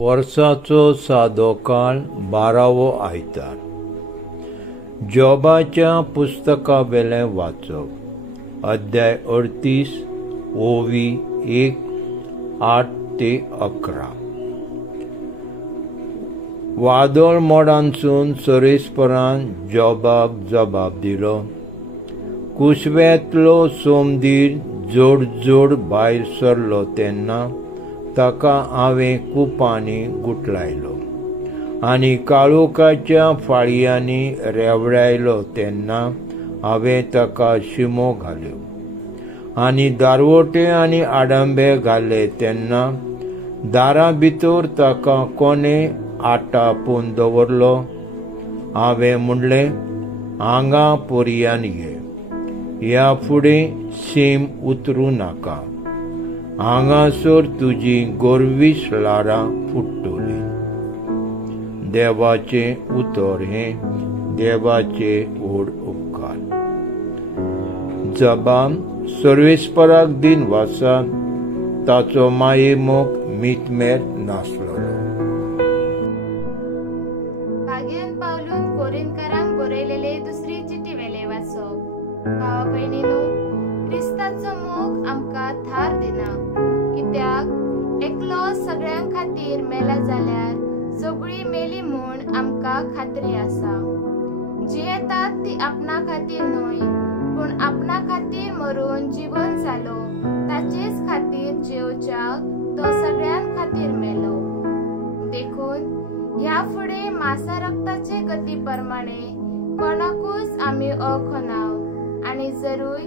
वर्साचो सादो काळ 12वो आयतार. जॉबाच्या पुस्तका वेलें वाचप. अध्याय 38 ओवी 1:8-11. वादळ मोडांसून सरेस्परान जॉबाक जबाब दिलो. कुसव्यांतलो सोमदीर जोड जोड भायर सरलो तेन्ना ताका हांवें कुपांनी गुठलायलो आनी काळोखाच्या फाळयांनी रेवडायलो तेन्ना हांवें ताका शिमो घाल्यो आनी दारवोटे आनी आडंबे घाले तेन्ना दारां भितर ताका कोणें आटापून दवरलो. हांवें म्हणलें, हांगा पर्यान ये, ह्या फुडें सीम उतरूं नाका. हांगासर तुजी गोरवीस लारां फुट्टली. देवाचें उतर हें देवाचे व्हड उपकार. जबाब. सर्वेस्पराक दिन वासाक ताचो माये मोग मितमेर नासलो. भाग्यान पावलून कोरिंथकारांक बरयलेले दुसरी चिठी वेले वाचप. भावा भयणीनो, क्रिस्ताचो मोग आमकां थार दिना, कित्याक एकलो सगळ्यां खातीर मेला जाल्यार सगळीं मेली म्हूण आमकां खात्री आसा. जियेतात ती आपणा खातीर न्हय, पूण आपणा खातीर मरून जीवन जालो ताचेच खातीर जेवच्याक तो सगळ्यां खातीर मेलो. देखून ह्या फुडें मासा रक्ताचे गती प्रमाणे कोणाकूच आमी वळखनाव. आनी जरूय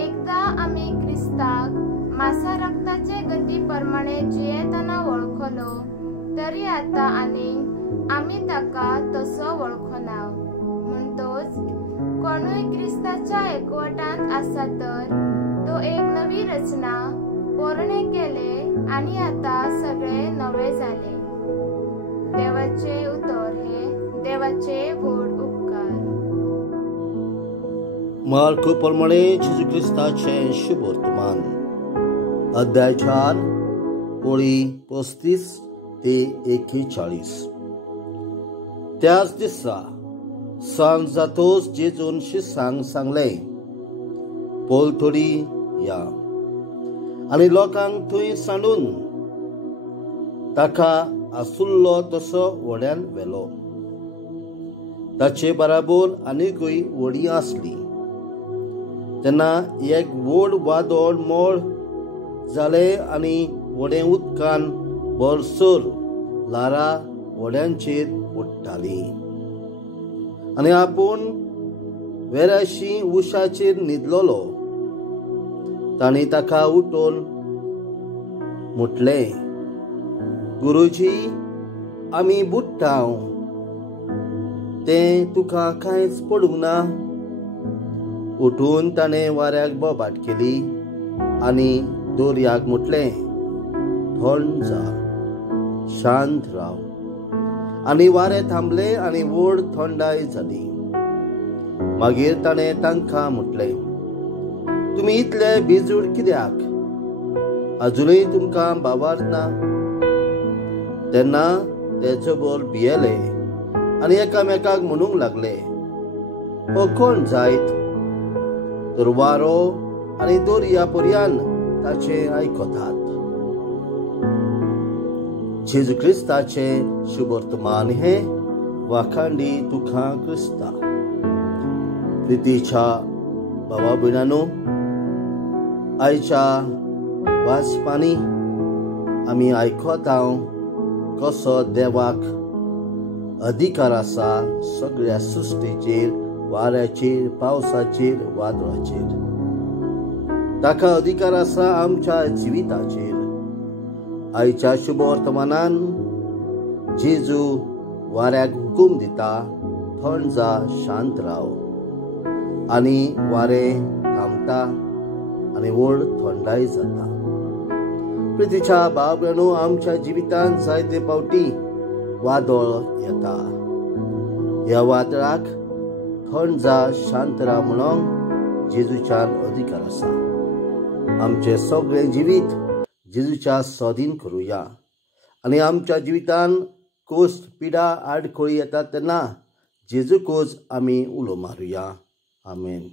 एकदां आमी क्रिस्ताक मासा रक्ताचे गती प्रमाणे जियेतना वळखलो, तरी आतां आनीक आमी ताका तसो वळखनाव. म्हणटोच कोणूय क्रिस्ताच्या एकवटांत आसा तर तो एक नवी रचना, पोरणे केले आनी आतां सगळे नवे जाले. देवाचे उतर हे देवाचे व्हड उपकार. मार्क प्रमाणे जेजू क्रिस्ताचे शुभ वर्तमान. अध्याय 4 ओळी 35-41. त्याच दिसा सांज जातोच जेजून शिसांक सांगलें, पोलथोडी या आनी लोकांक थंय सांडून ताका आसुल्लो तसो व्हड्यान व्हेलो. ताचे बराबर आनीकूय व्हडीं आसली. तेन्ना एक व्हड वादळ मोड जालें आनी व्हडें उदकान भरसर लारां व्हड्यांचेर पडटालीं. आनी आपूण वेराशी उशाचेर न्हिदलोलो. तांणी ताका उठोवन म्हटलें, गुरुजी, आमी बुडटाव. तें तुका कांयच पडूंक ना. उठून ताणें वाऱ्याक बोबाट केली आनी दर्याक म्हटलें, थंड जा, शांत राव. आनी वारें थांबलें आनी व्हड थंडाय जाली. मागीर ताणें तांकां म्हटलें, तुमी इतले भिजूड कित्याक? अजुनूय तुमकां बाबार्थ ना? तेन्ना ते जबर भियेले आनी एकामेकाक म्हणूंक लागले, हो कोण जायत? तर वारो आनी दर्या पर्यान ताचे आयकतात. जेजू क्रिस्ताचे शुभ वर्तमान हे वाखांडी तुका क्रिस्ता. प्रितीच्या भावा भयणांनो, आयच्या वाचपांनी आमी आयकताव कसो देवाक अधिकार आसा सगळ्या सृश्टीचेर, वाऱ्याचेर, पावसाचेर, वादळाचेर. ताका अधिकार आसा आमच्या जिविताचेर. आयच्या शुभ वर्तमानान जेजू वाऱ्याक हुकूम दिता, थंड जा, शांत राव. आनी वारें थांबता आनी व्हड थंडाय जाता. प्रितीच्या भाव भयणो, आमच्या जिवितांत जायते फावटी वादळ येता. ह्या वादळाक थंड जा, शांत राव म्हणून जेजूच्यान अधिकार आसा. आमचे सगळे जिवीत जेजूच्या स्वाधीन करूया आनी आमच्या जिवितान कोस्ट पिडा आडखळी येतात तेन्ना जेजू कोच आमी उलो मारुया. आमेन.